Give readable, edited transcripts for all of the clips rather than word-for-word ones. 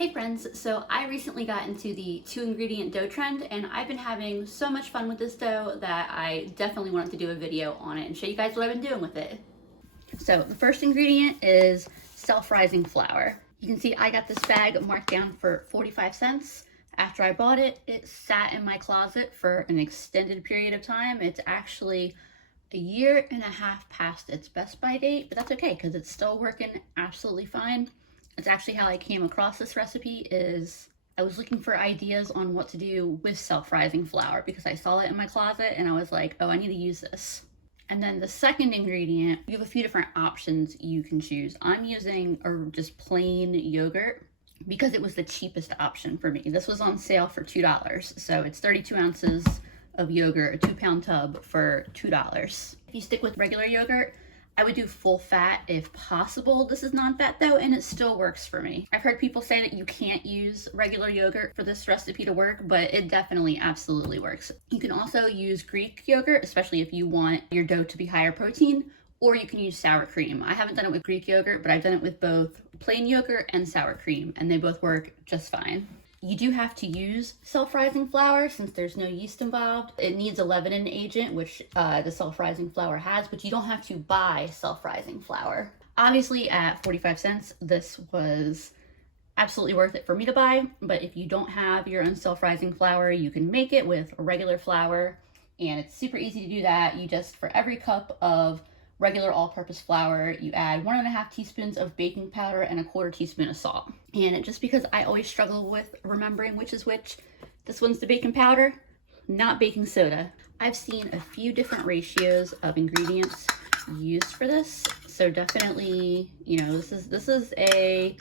Hey friends, so I recently got into the 2-ingredient dough trend and I've been having so much fun with this dough that I definitely wanted to do a video on it and show you guys what I've been doing with it. So the first ingredient is self-rising flour. You can see I got this bag marked down for 45 cents. After I bought it, it sat in my closet for an extended period of time. It's actually a year and a half past its best by date, but that's okay because it's still working absolutely fine. It's actually how I came across this recipe. Is I was looking for ideas on what to do with self-rising flour because I saw it in my closet and I was like, oh, I need to use this. And then the second ingredient, you have a few different options you can choose. I'm using just plain yogurt because it was the cheapest option for me. This was on sale for $2. So it's 32 ounces of yogurt, a 2-pound tub for $2. If you stick with regular yogurt, I would do full fat if possible. This is non-fat though, and it still works for me. I've heard people say that you can't use regular yogurt for this recipe to work, but it definitely absolutely works. You can also use Greek yogurt, especially if you want your dough to be higher protein, or you can use sour cream. I haven't done it with Greek yogurt, but I've done it with both plain yogurt and sour cream, and they both work just fine. You do have to use self-rising flour since there's no yeast involved. It needs a leavening agent, which the self-rising flour has, but you don't have to buy self-rising flour. Obviously at 45 cents, this was absolutely worth it for me to buy, but if you don't have your own self-rising flour, you can make it with regular flour, and it's super easy to do that. You just, for every cup of regular all-purpose flour, you add 1.5 teaspoons of baking powder and 1/4 teaspoon of salt. And just because I always struggle with remembering which is which, this one's the baking powder, not baking soda. I've seen a few different ratios of ingredients used for this, so definitely, you know, this is a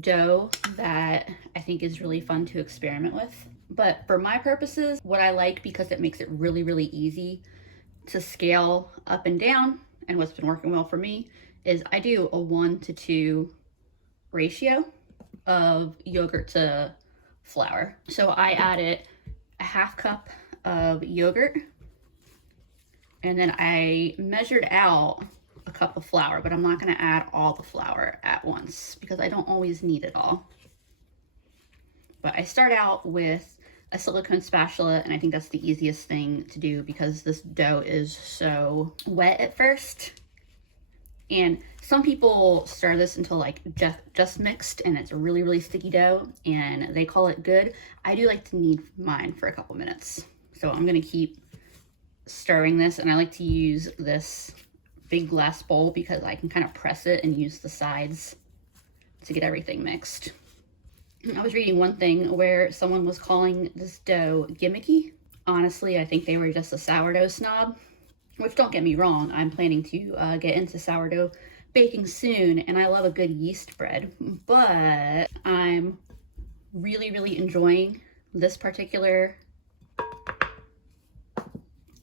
dough that I think is really fun to experiment with. But for my purposes, what I like, because it makes it really, really easy to scale up and down, and what's been working well for me, is I do a 1-to-2 ratio of yogurt to flour. So I added a 1/2 cup of yogurt, and then I measured out a cup of flour, but I'm not going to add all the flour at once because I don't always need it all. But I start out with a silicone spatula, and I think that's the easiest thing to do because this dough is so wet at first. And some people stir this until like just mixed and it's a really, really sticky dough and they call it good. I do like to knead mine for a couple minutes. So I'm gonna keep stirring this, and I like to use this big glass bowl because I can kind of press it and use the sides to get everything mixed. I was reading one thing where someone was calling this dough gimmicky. Honestly, I think they were just a sourdough snob, which, don't get me wrong, I'm planning to get into sourdough baking soon, and I love a good yeast bread, but I'm really, really enjoying this particular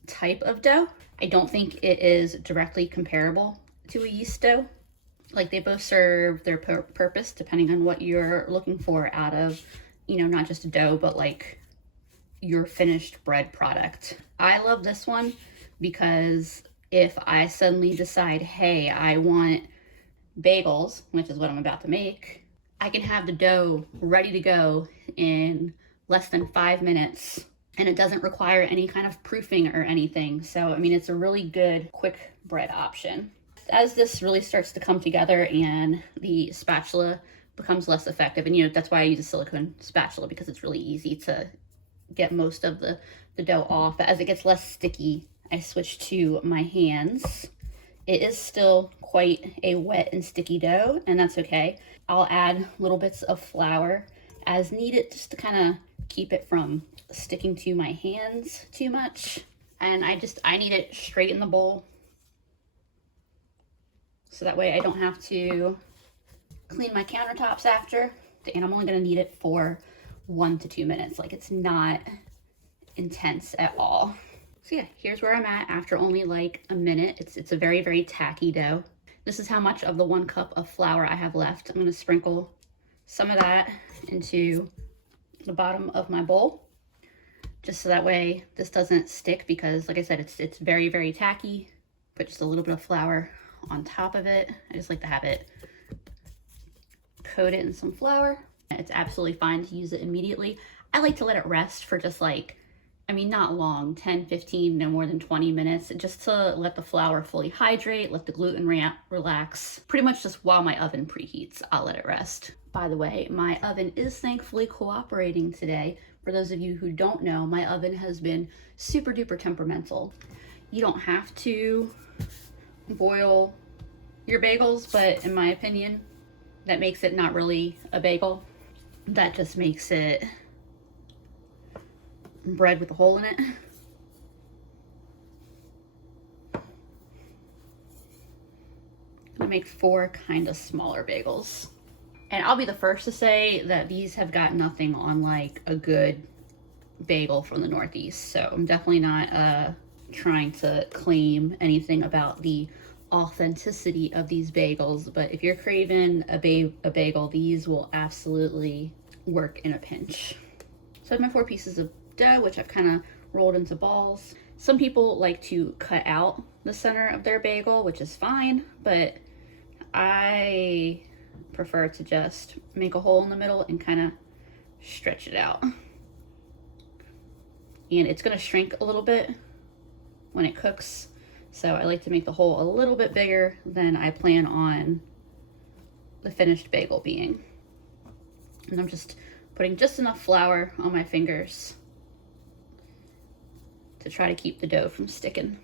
type of dough. I don't think it is directly comparable to a yeast dough. Like, they both serve their purpose depending on what you're looking for out of, you know, not just a dough, but like your finished bread product. I love this one because if I suddenly decide, hey, I want bagels, which is what I'm about to make, I can have the dough ready to go in less than 5 minutes, and it doesn't require any kind of proofing or anything. So, I mean, it's a really good quick bread option. As this really starts to come together and the spatula becomes less effective, and you know, that's why I use a silicone spatula, because it's really easy to get most of the dough off. But as it gets less sticky, I switch to my hands. It is still quite a wet and sticky dough, and that's okay. I'll add little bits of flour as needed just to kind of keep it from sticking to my hands too much. And I need it straight in the bowl, so that way I don't have to clean my countertops after. And I'm only gonna knead it for 1 to 2 minutes. Like, it's not intense at all. So yeah, here's where I'm at after only like a minute. It's a very, very tacky dough. This is how much of the 1 cup of flour I have left. I'm gonna sprinkle some of that into the bottom of my bowl, just so that way this doesn't stick, because like I said, it's very, very tacky. Put just a little bit of flour on top of it. I just like to have it coat it in some flour. It's absolutely fine to use it immediately. I like to let it rest for just like, I mean, not long, 10, 15, no more than 20 minutes, just to let the flour fully hydrate, let the gluten relax. Pretty much just while my oven preheats, I'll let it rest. By the way, my oven is thankfully cooperating today. For those of you who don't know, my oven has been super duper temperamental. You don't have to boil your bagels, but in my opinion, that makes it not really a bagel. That just makes it bread with a hole in it. I'm gonna make 4 kind of smaller bagels. And I'll be the first to say that these have got nothing on like a good bagel from the Northeast. So I'm definitely not trying to claim anything about the authenticity of these bagels, but if you're craving a bagel, these will absolutely work in a pinch. So I have my 4 pieces of dough, which I've kind of rolled into balls. Some people like to cut out the center of their bagel, which is fine, but I prefer to just make a hole in the middle and kind of stretch it out. And it's going to shrink a little bit when it cooks, so I like to make the hole a little bit bigger than I plan on the finished bagel being. And I'm just putting just enough flour on my fingers to try to keep the dough from sticking.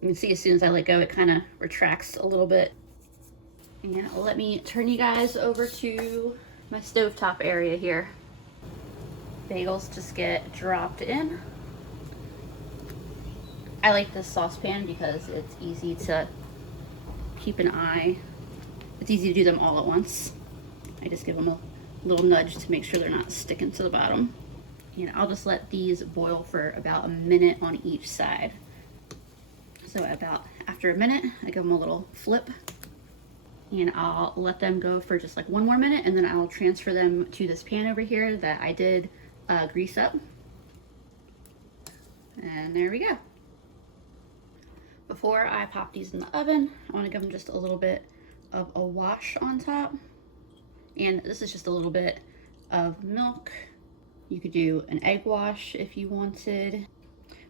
You can see as soon as I let go, it kind of retracts a little bit. And let me turn you guys over to my stovetop area here. Bagels just get dropped in. I like this saucepan because it's easy to keep an eye. It's easy to do them all at once. I just give them a little nudge to make sure they're not sticking to the bottom. And I'll just let these boil for about a minute on each side. So about after a minute, I give them a little flip, and I'll let them go for just like 1 more minute, and then I'll transfer them to this pan over here that I did grease up. And there we go. Before I pop these in the oven, I want to give them just a little bit of a wash on top. And this is just a little bit of milk. You could do an egg wash if you wanted,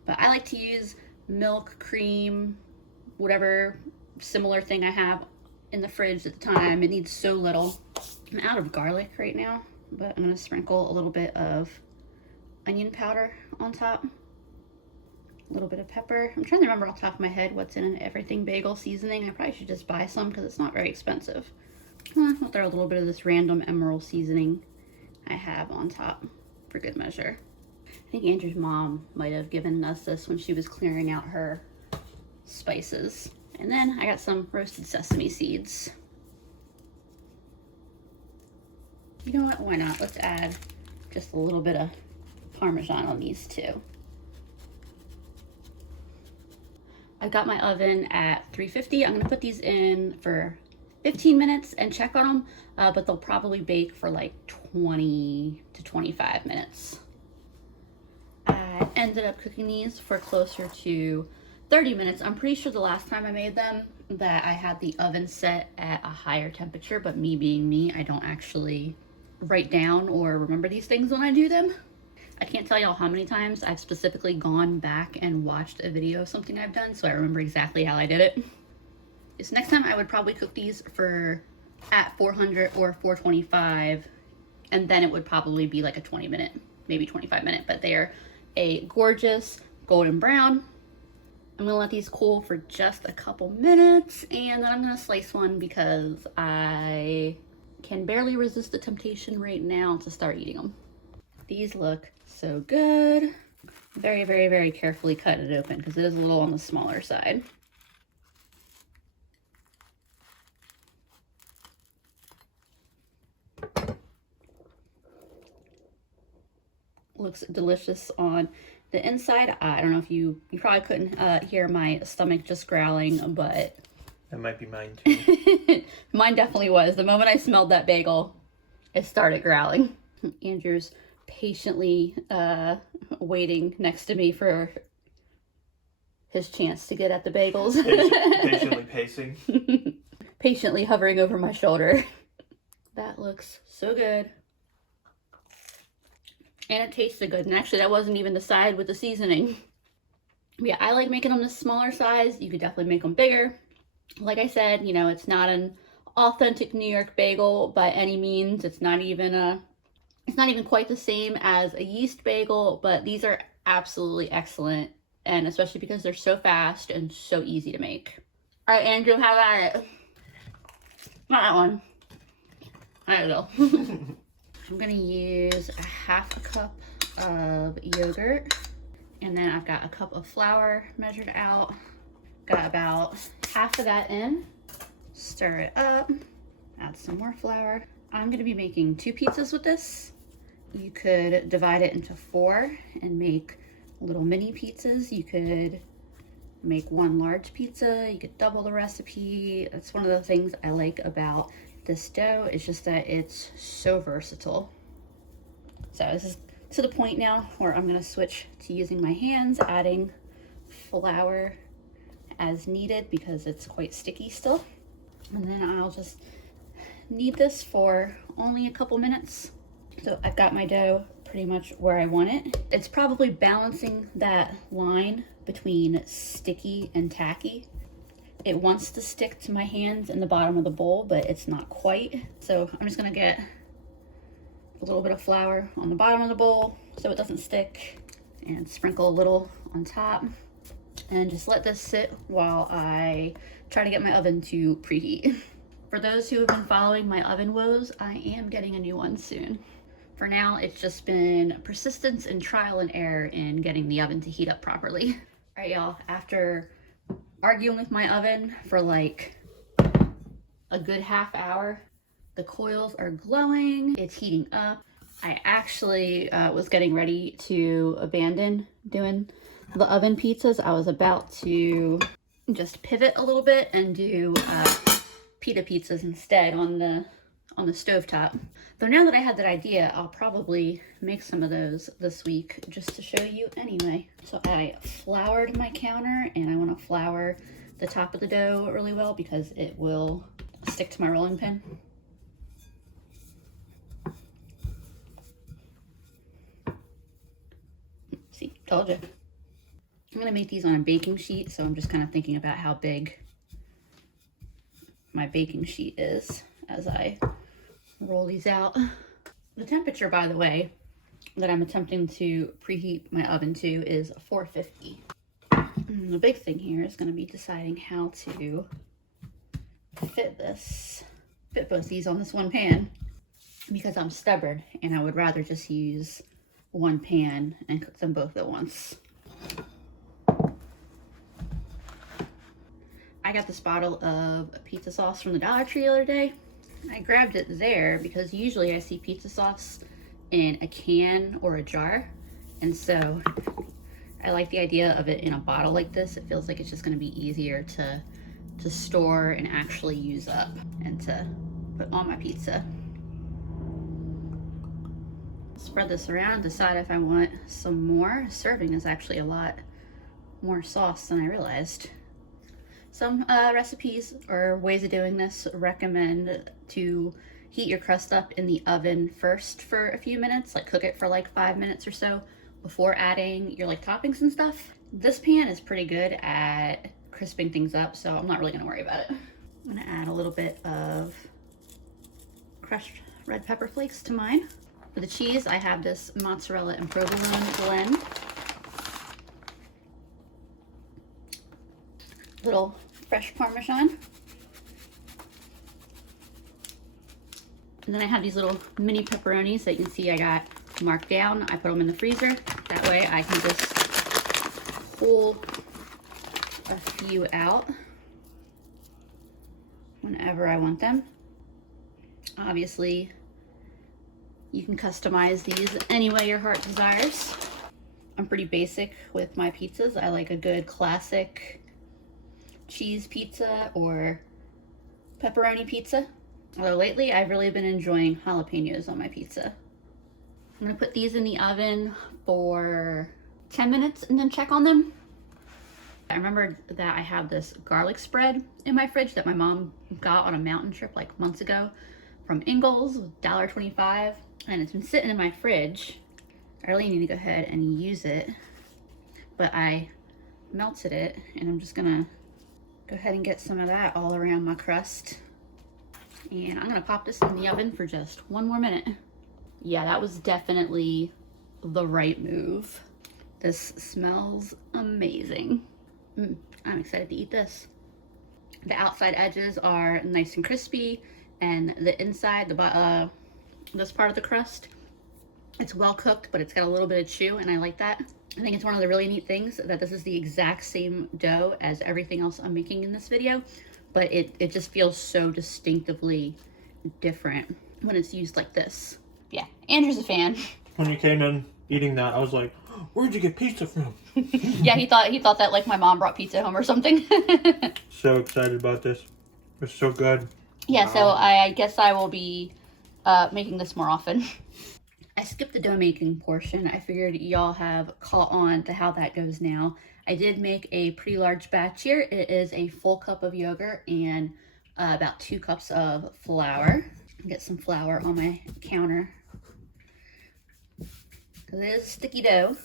but I like to use milk, cream, whatever similar thing I have in the fridge at the time. It needs so little. I'm out of garlic right now, but I'm gonna sprinkle a little bit of onion powder on top, a little bit of pepper. I'm trying to remember off the top of my head what's in an everything bagel seasoning. I probably should just buy some because it's not very expensive. I'll throw a little bit of this random emerald seasoning I have on top for good measure. I think Andrew's mom might have given us this when she was clearing out her spices. And then I got some roasted sesame seeds. You know what? Why not? Let's add just a little bit of Parmesan on these too. I've got my oven at 350. I'm gonna put these in for 15 minutes and check on them, but they'll probably bake for like 20 to 25 minutes. I ended up cooking these for closer to 30 minutes. I'm pretty sure the last time I made them that I had the oven set at a higher temperature, but me being me, I don't actually write down or remember these things when I do them. I can't tell y'all how many times I've specifically gone back and watched a video of something I've done so I remember exactly how I did it. So next time I would probably cook these at 400 or 425, and then it would probably be like a 20 minute, maybe 25 minute, but they're a gorgeous golden brown. I'm gonna let these cool for just a couple minutes, and then I'm gonna slice one because I can barely resist the temptation right now to start eating them. These look so good. Very, very, very carefully cut it open because it is a little on the smaller side. Looks delicious on the inside. I don't know if you probably couldn't hear my stomach just growling, but that might be mine too. Mine definitely was. The moment I smelled that bagel, it started growling. Andrew's patiently waiting next to me for his chance to get at the bagels. Patiently pacing. Patiently hovering over my shoulder. That looks so good. And it tasted good. And actually, that wasn't even the side with the seasoning. But yeah, I like making them the smaller size. You could definitely make them bigger. Like I said, you know, it's not an authentic New York bagel by any means. It's not even quite the same as a yeast bagel, but these are absolutely excellent. And especially because they're so fast and so easy to make. All right, Andrew, have at it. Not that one. I don't know. I'm gonna use a half a cup of yogurt, and then I've got a cup of flour measured out. Got about half of that in. Stir it up, add some more flour. I'm gonna be making 2 pizzas with this. You could divide it into 4 and make little mini pizzas. You could make 1 large pizza. You could double the recipe. That's one of the things I like about this dough. It's just that it's so versatile. So this is to the point now where I'm gonna switch to using my hands, adding flour as needed because it's quite sticky still. And then I'll just knead this for only a couple minutes. So I've got my dough pretty much where I want it. It's probably balancing that line between sticky and tacky. It wants to stick to my hands in the bottom of the bowl, but it's not quite. So I'm just gonna get a little bit of flour on the bottom of the bowl so it doesn't stick, and sprinkle a little on top, and just let this sit while I try to get my oven to preheat. For those who have been following my oven woes, I am getting a new one soon. For now, it's just been persistence and trial and error in getting the oven to heat up properly. All right, y'all, after arguing with my oven for like a good half hour, the coils are glowing, it's heating up. I actually was getting ready to abandon doing the oven pizzas. I was about to just pivot a little bit and do pita pizzas instead on the stovetop. Though now that I had that idea, I'll probably make some of those this week just to show you anyway. So I floured my counter, and I want to flour the top of the dough really well because it will stick to my rolling pin. See, told you. I'm gonna make these on a baking sheet, so I'm just kind of thinking about how big my baking sheet is as I roll these out. The temperature, by the way, that I'm attempting to preheat my oven to is 450. And the big thing here is going to be deciding how to fit both these on this one pan, because I'm stubborn and I would rather just use one pan and cook them both at once. I got this bottle of pizza sauce from the Dollar Tree the other day. I grabbed it there because usually I see pizza sauce in a can or a jar, and so I like the idea of it in a bottle like this. It feels like it's just going to be easier to store and actually use up and to put on my pizza. Spread this around, decide if I want some more. Serving is actually a lot more sauce than I realized. Some recipes or ways of doing this recommend to heat your crust up in the oven first for a few minutes, like cook it for like 5 minutes or so before adding your like toppings and stuff. This pan is pretty good at crisping things up, so I'm not really gonna worry about it. I'm gonna add a little bit of crushed red pepper flakes to mine. For the cheese, I have this mozzarella and provolone blend. Little fresh Parmesan. And then I have these little mini pepperonis that you can see I got marked down. I put them in the freezer. That way I can just pull a few out whenever I want them. Obviously, you can customize these any way your heart desires. I'm pretty basic with my pizzas. I like a good classic cheese pizza or pepperoni pizza. Although lately I've really been enjoying jalapenos on my pizza. I'm gonna put these in the oven for 10 minutes and then check on them. I remembered that I have this garlic spread in my fridge that my mom got on a mountain trip like months ago from Ingles, $1.25, and it's been sitting in my fridge. I really need to go ahead and use it, but I melted it, and I'm just gonna go ahead and get some of that all around my crust. And I'm gonna pop this in the oven for just 1 more minute. Yeah, that was definitely the right move. This smells amazing. I'm excited to eat this. The outside edges are nice and crispy, and the inside, this part of the crust, it's well cooked, but it's got a little bit of chew, and I like that. I think it's one of the really neat things that this is the exact same dough as everything else I'm making in this video, but it just feels so distinctively different when it's used like this. Yeah, Andrew's a fan. When you came in eating that, I was like, where'd you get pizza from? Yeah, he thought that like my mom brought pizza home or something. So excited about this. It's so good. Yeah, wow. So I guess I will be making this more often. I skipped the dough making portion. I figured y'all have caught on to how that goes now. I did make a pretty large batch here. It is a full cup of yogurt and about 2 cups of flour. Get some flour on my counter because it is sticky dough.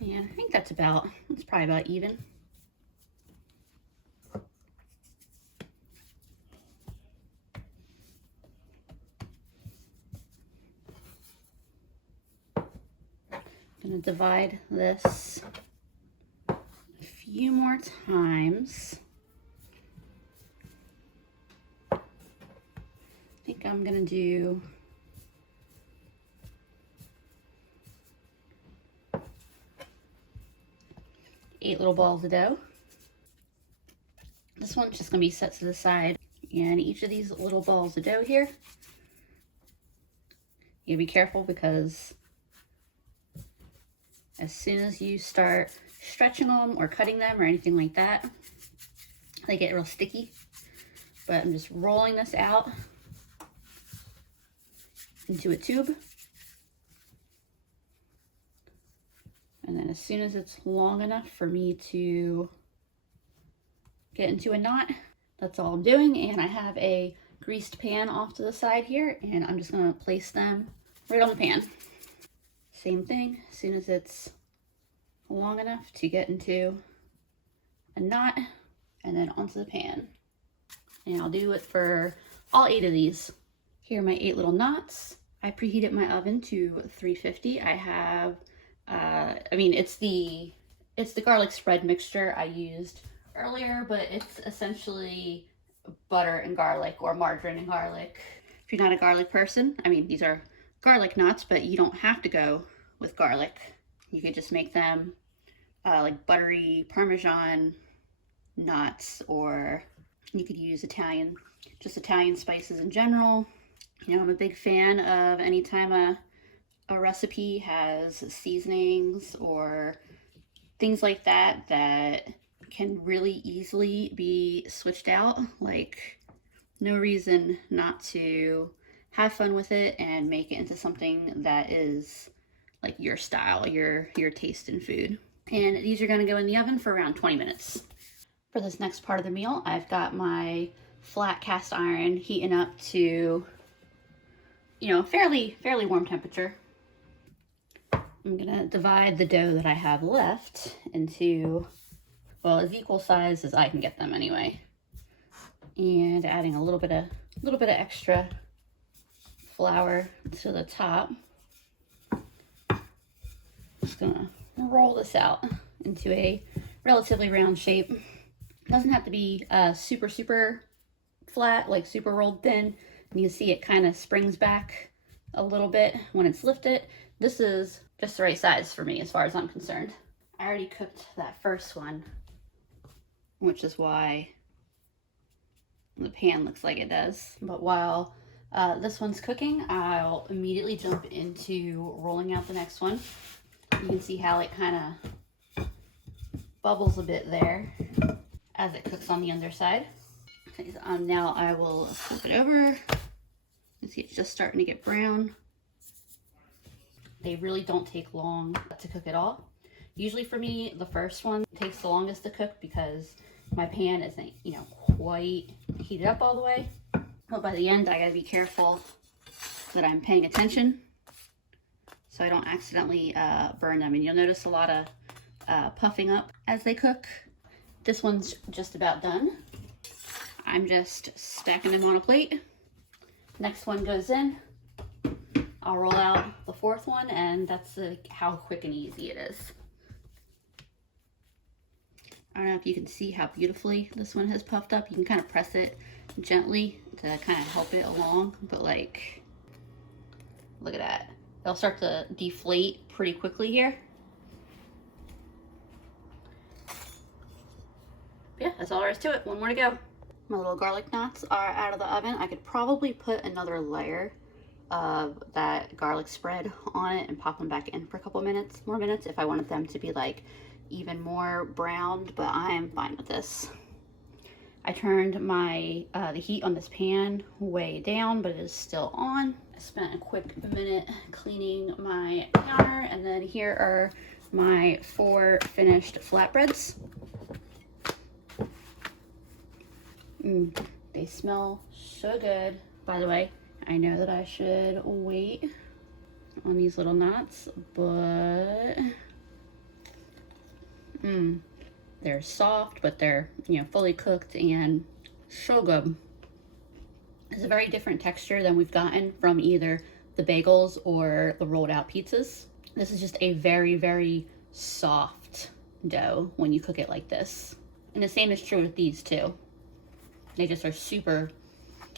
And I think that's probably about even. I'm gonna divide this a few more times. I think I'm gonna do 8 little balls of dough. This one's just gonna be set to the side, and each of these little balls of dough here, you be careful because as soon as you start stretching them or cutting them or anything like that, they get real sticky. But I'm just rolling this out into a tube. And then as soon as it's long enough for me to get into a knot, that's all I'm doing. And I have a greased pan off to the side here, and I'm just gonna place them right on the pan. Same thing, as soon as it's long enough to get into a knot, and then onto the pan. And I'll do it for all 8 of these. Here are my 8 little knots. I preheated my oven to 350. I have, it's the garlic spread mixture I used earlier, but it's essentially butter and garlic or margarine and garlic. If you're not a garlic person, these are garlic knots, but you don't have to go with garlic. You could just make them like buttery Parmesan knots, or you could use Italian spices in general. You know, I'm a big fan of anytime a recipe has seasonings or things like that that can really easily be switched out. Like, no reason not to have fun with it and make it into something that is like your style, your taste in food. And these are gonna go in the oven for around 20 minutes. For this next part of the meal, I've got my flat cast iron heating up to, fairly warm temperature. I'm gonna divide the dough that I have left into, well, as equal size as I can get them anyway. And adding a little bit of extra flour to the top. Just gonna roll this out into a relatively round shape. It doesn't have to be super flat, like super rolled thin. And you can see it kind of springs back a little bit when it's lifted. This is just the right size for me as far as I'm concerned. I already cooked that first one, which is why the pan looks like it does. But while this one's cooking, I'll immediately jump into rolling out the next one. You can see how it kind of bubbles a bit there as it cooks on the underside. Okay, so now I will flip it over. You see it's just starting to get brown. They really don't take long to cook at all. Usually for me, the first one takes the longest to cook because my pan isn't, you know, quite heated up all the way. But by the end, I gotta be careful that I'm paying attention so I don't accidentally burn them. And you'll notice a lot of puffing up as they cook. This one's just about done. I'm just stacking them on a plate. Next one goes in. I'll roll out the fourth one, and that's how quick and easy it is. I don't know if you can see how beautifully this one has puffed up. You can kind of press it gently to kind of help it along, but like, look at that. They'll start to deflate pretty quickly here. But yeah, that's all there is to it. One more to go. My little garlic knots are out of the oven. I could probably put another layer of that garlic spread on it and pop them back in for a couple more minutes if I wanted them to be like even more browned, but I am fine with this. I turned my the heat on this pan way down, but it is still on. I spent a quick minute cleaning my counter, and then here are my 4 finished flatbreads. They smell so good. By the way, I know that I should wait on these little knots, but they're soft, but they're, you know, fully cooked and so good. It's a very different texture than we've gotten from either the bagels or the rolled out pizzas. This is just a very, very soft dough when you cook it like this. And the same is true with these too. They just are super,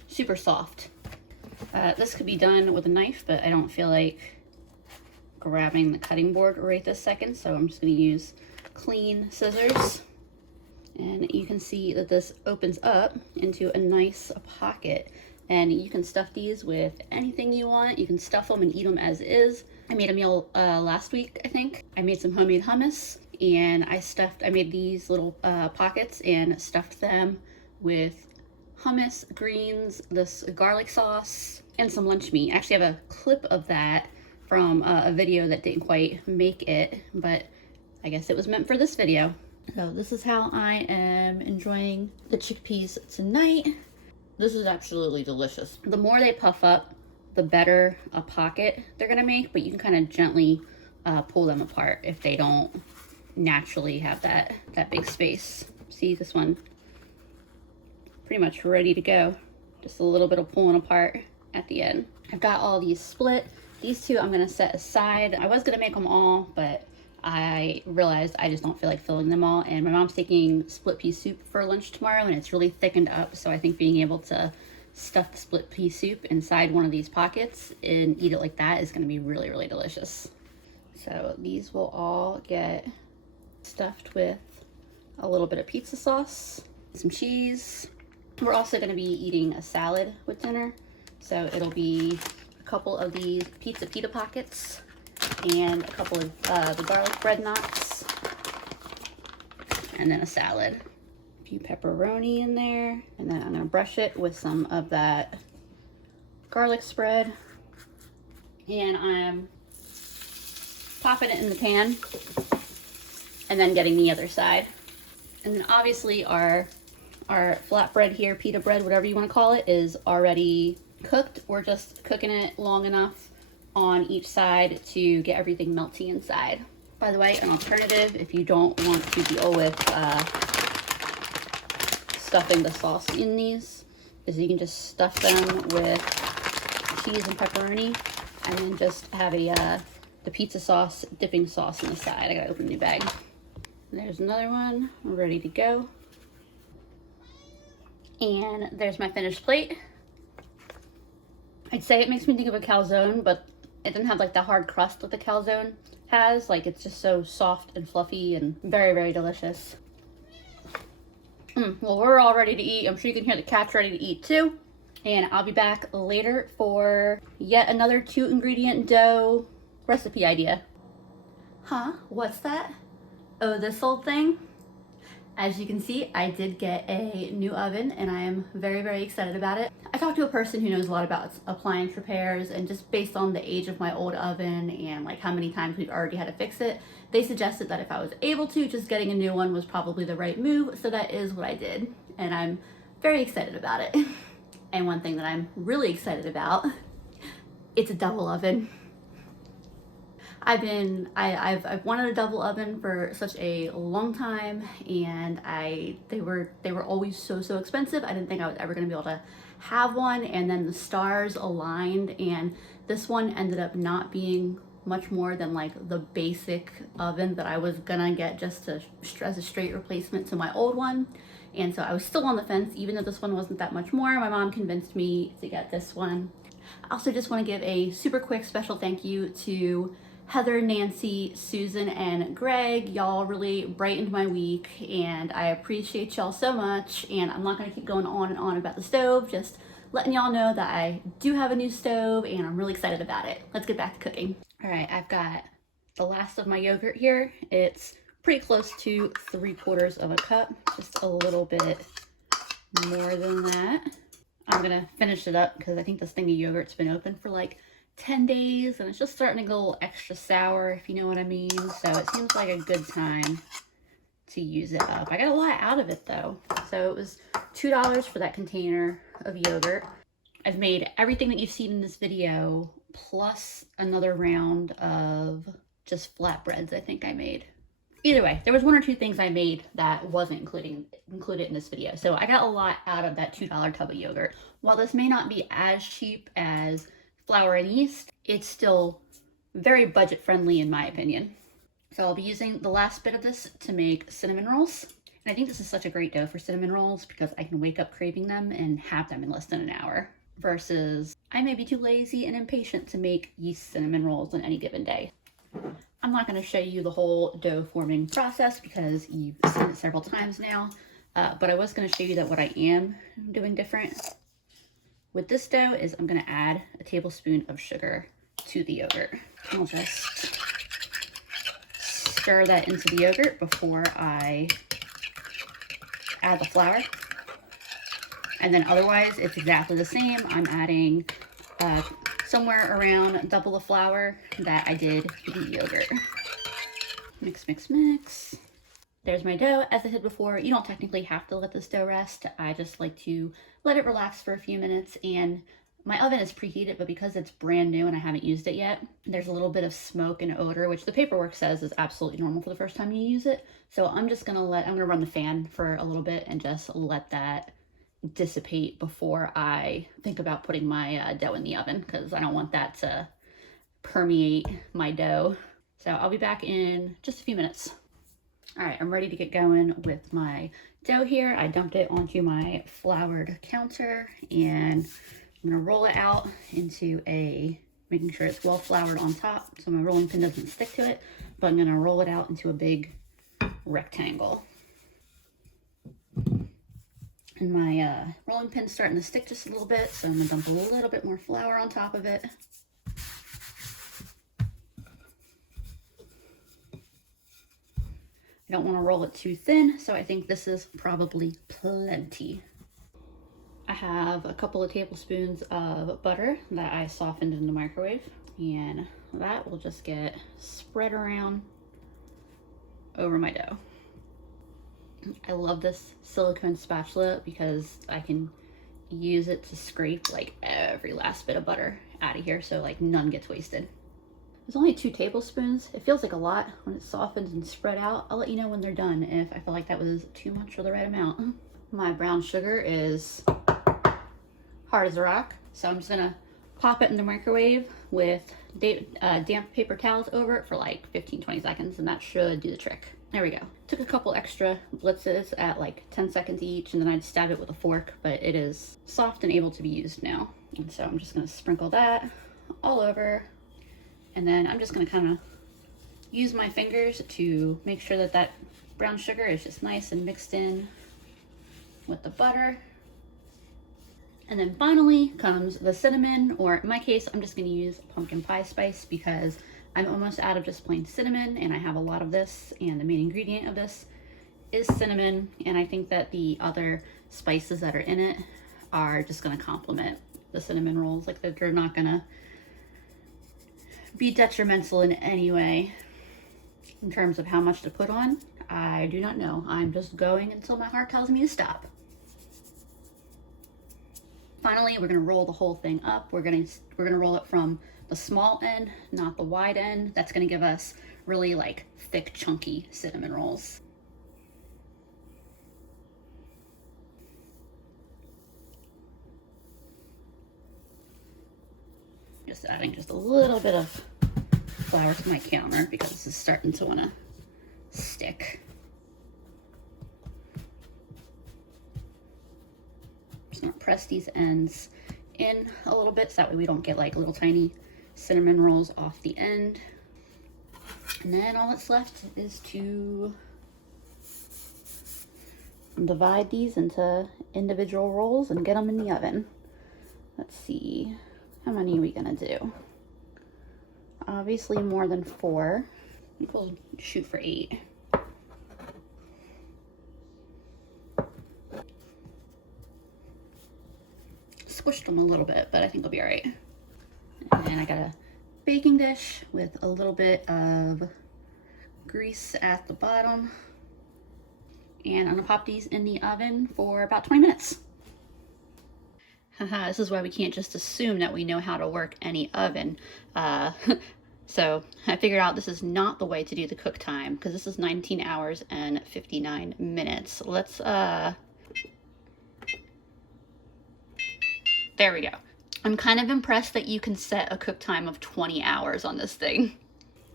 super soft. This could be done with a knife, but I don't feel like grabbing the cutting board right this second, so I'm just going to use clean scissors. And you can see that this opens up into a nice pocket, and you can stuff these with anything you want. You can stuff them and eat them as is. I made a meal last week, I think. I made some homemade hummus, and I made these little pockets and stuffed them with hummus, greens, this garlic sauce, and some lunch meat. I actually have a clip of that from a video that didn't quite make it, but I guess it was meant for this video. So this is how I am enjoying the chickpeas tonight. This is absolutely delicious. The more they puff up, the better a pocket they're gonna make, but you can kind of gently pull them apart if they don't naturally have that big space. See, this one pretty much ready to go. Just a little bit of pulling apart at the end. I've got all these split. These two I'm gonna set aside. I was gonna make them all, but I realized I just don't feel like filling them all. And my mom's taking split pea soup for lunch tomorrow, and it's really thickened up. So I think being able to stuff the split pea soup inside one of these pockets and eat it like that is gonna be really, really delicious. So these will all get stuffed with a little bit of pizza sauce, some cheese. We're also going to be eating a salad with dinner, so it'll be a couple of these pizza pita pockets and a couple of the garlic bread knots, and then a salad. A few pepperoni in there, and then I'm going to brush it with some of that garlic spread, and I'm popping it in the pan and then getting the other side. And then obviously our flatbread here, pita bread, whatever you want to call it, is already cooked. We're just cooking it long enough on each side to get everything melty inside. By the way, an alternative, if you don't want to deal with stuffing the sauce in these, is you can just stuff them with cheese and pepperoni, and then just have the pizza sauce dipping sauce on the side. I gotta open a new bag. And there's another one ready to go. And there's my finished plate. I'd say it makes me think of a calzone, but it doesn't have like the hard crust that the calzone has. Like, it's just so soft and fluffy and very, very delicious. Well, we're all ready to eat. I'm sure you can hear the cat's ready to eat too. And I'll be back later for yet another 2-ingredient dough recipe idea. Huh? What's that? Oh, this old thing? As you can see, I did get a new oven and I am very, very excited about it. I talked to a person who knows a lot about appliance repairs, and just based on the age of my old oven and like how many times we've already had to fix it, they suggested that if I was able to, just getting a new one was probably the right move. So that is what I did, and I'm very excited about it. And one thing that I'm really excited about, it's a double oven. I've wanted a double oven for such a long time, and they were always so expensive. I didn't think I was ever going to be able to have one, and then the stars aligned, and this one ended up not being much more than like the basic oven that I was gonna get just as a straight replacement to my old one. And so I was still on the fence, even though this one wasn't that much more. My mom convinced me to get this one. I also just want to give a super quick special thank you to Heather, Nancy, Susan, and Greg. Y'all really brightened my week, and I appreciate y'all so much. And I'm not going to keep going on and on about the stove, just letting y'all know that I do have a new stove and I'm really excited about it. Let's get back to cooking. All right, I've got the last of my yogurt here. It's pretty close to 3/4 of a cup, just a little bit more than that. I'm gonna finish it up because I think this thing of yogurt's been open for like 10 days and it's just starting to get a little extra sour, if you know what I mean. So it seems like a good time to use it up. I got a lot out of it though. So it was $2 for that container of yogurt. I've made everything that you've seen in this video, plus another round of just flatbreads I think I made. Either way, there was 1 or 2 things I made that wasn't included in this video. So I got a lot out of that $2 tub of yogurt. While this may not be as cheap as flour and yeast, it's still very budget friendly in my opinion. So I'll be using the last bit of this to make cinnamon rolls. And I think this is such a great dough for cinnamon rolls because I can wake up craving them and have them in less than an hour. Versus I may be too lazy and impatient to make yeast cinnamon rolls on any given day. I'm not going to show you the whole dough forming process because you've seen it several times now, but I was going to show you that what I am doing different with this dough is I'm going to add a tablespoon of sugar to the yogurt. I'll just stir that into the yogurt before I add the flour. And then otherwise it's exactly the same. I'm adding somewhere around double the flour that I did the yogurt. Mix, mix, mix. There's my dough. As I said before, you don't technically have to let this dough rest. I just like to let it relax for a few minutes, and my oven is preheated, but because it's brand new and I haven't used it yet, there's a little bit of smoke and odor, which the paperwork says is absolutely normal for the first time you use it. So I'm gonna run the fan for a little bit and just let that dissipate before I think about putting my dough in the oven, because I don't want that to permeate my dough. So I'll be back in just a few minutes. All right, I'm ready to get going with my dough here. I dumped it onto my floured counter and I'm gonna roll it out into making sure it's well floured on top so my rolling pin doesn't stick to it, but I'm gonna roll it out into a big rectangle. And my rolling pin's starting to stick just a little bit, so I'm gonna dump a little bit more flour on top of it. I don't want to roll it too thin, so I think this is probably plenty. I have a couple of tablespoons of butter that I softened in the microwave, and that will just get spread around over my dough. I love this silicone spatula because I can use it to scrape like every last bit of butter out of here, so like none gets wasted. There's only 2 tablespoons. It feels like a lot when it's softened and spread out. I'll let you know when they're done if I feel like that was too much or the right amount. My brown sugar is hard as a rock, so I'm just gonna pop it in the microwave with damp paper towels over it for like 15-20 seconds, and that should do the trick. There we go. Took a couple extra blitzes at like 10 seconds each, and then I'd stab it with a fork, but it is soft and able to be used now. And so I'm just gonna sprinkle that all over. And then I'm just gonna kind of use my fingers to make sure that that brown sugar is just nice and mixed in with the butter. And then finally comes the cinnamon, or in my case, I'm just gonna use pumpkin pie spice because I'm almost out of just plain cinnamon and I have a lot of this, and the main ingredient of this is cinnamon, and I think that the other spices that are in it are just gonna complement the cinnamon rolls. Like they're not gonna be detrimental in any way. In terms of how much to put on, I do not know. I'm just going until my heart tells me to stop. Finally, we're gonna roll the whole thing up. We're gonna roll it from the small end, not the wide end. That's gonna give us really like thick, chunky cinnamon rolls. Just adding just a little bit of flour to my counter because this is starting to want to stick. Just gonna press these ends in a little bit so that way we don't get like little tiny cinnamon rolls off the end. And then all that's left is to divide these into individual rolls and get them in the oven. Let's see, how many are we gonna do? Obviously more than 4. I think we'll shoot for 8. Squished them a little bit, but I think they'll be all right. And I got a baking dish with a little bit of grease at the bottom. And I'm gonna pop these in the oven for about 20 minutes. Haha, this is why we can't just assume that we know how to work any oven. So I figured out this is not the way to do the cook time, because this is 19 hours and 59 minutes. Let's, there we go. I'm kind of impressed that you can set a cook time of 20 hours on this thing.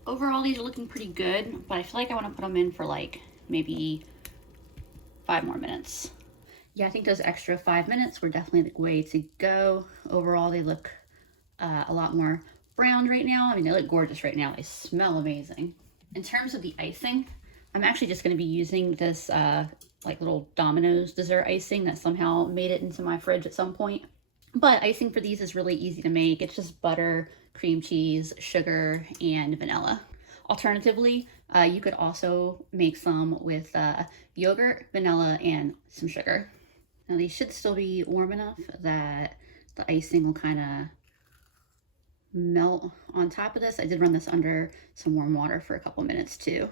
Overall, these are looking pretty good, but I feel like I want to put them in for like maybe 5 more minutes. Yeah, I think those extra 5 minutes were definitely the way to go. Overall, they look a lot more browned right now. I mean, they look gorgeous right now. They smell amazing. In terms of the icing, I'm actually just going to be using this like little Domino's dessert icing that somehow made it into my fridge at some point. But icing for these is really easy to make. It's just butter, cream cheese, sugar, and vanilla. Alternatively, you could also make some with yogurt, vanilla, and some sugar. Now these should still be warm enough that the icing will kind of melt on top of this. I did run this under some warm water for a couple minutes too,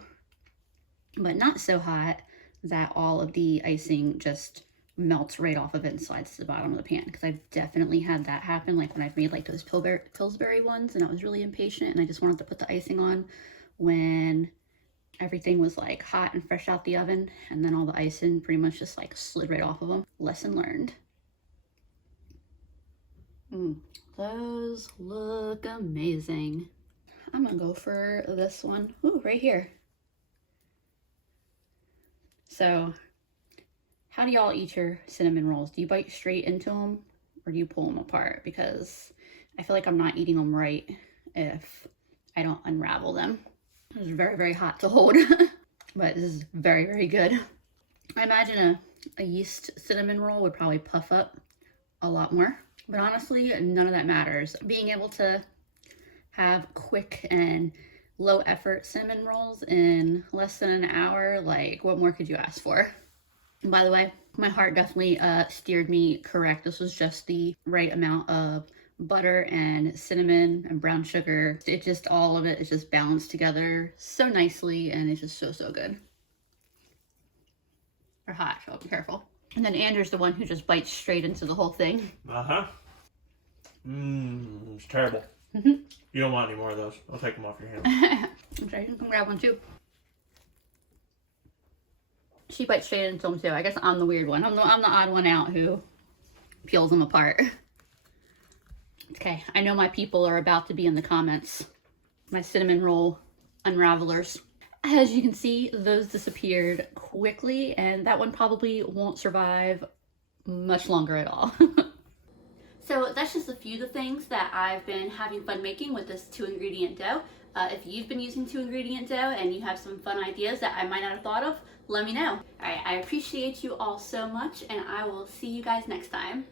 but not so hot that all of the icing just melts right off of it and slides to the bottom of the pan, because I've definitely had that happen, like when I've made like those Pillsbury ones and I was really impatient and I just wanted to put the icing on when everything was like hot and fresh out the oven, and then all the icing pretty much just like slid right off of them. Lesson learned. Those look amazing. I'm gonna go for this one. Ooh, right here. So how do y'all eat your cinnamon rolls? Do you bite straight into them or do you pull them apart? Because I feel like I'm not eating them right if I don't unravel them. It's very, very hot to hold, but this is very, very good. I imagine a yeast cinnamon roll would probably puff up a lot more, but honestly, none of that matters. Being able to have quick and low effort cinnamon rolls in less than an hour, like what more could you ask for? And by the way, my heart definitely steered me correct. This was just the right amount of butter and cinnamon and brown sugar. It just, all of it is just balanced together so nicely, and it's just so, so good. They're hot, so be careful. And then Andrew's the one who just bites straight into the whole thing. It's terrible. You don't want any more of those. I'll take them off your hands. Okay, you can grab one too. She bites straight into them too. I guess I'm the weird one. I'm the odd one out who peels them apart. Okay, I know my people are about to be in the comments. My cinnamon roll unravelers. As you can see, those disappeared quickly, and that one probably won't survive much longer at all. So that's just a few of the things that I've been having fun making with this 2-ingredient dough. If you've been using 2-ingredient dough and you have some fun ideas that I might not have thought of, let me know. All right, I appreciate you all so much, and I will see you guys next time.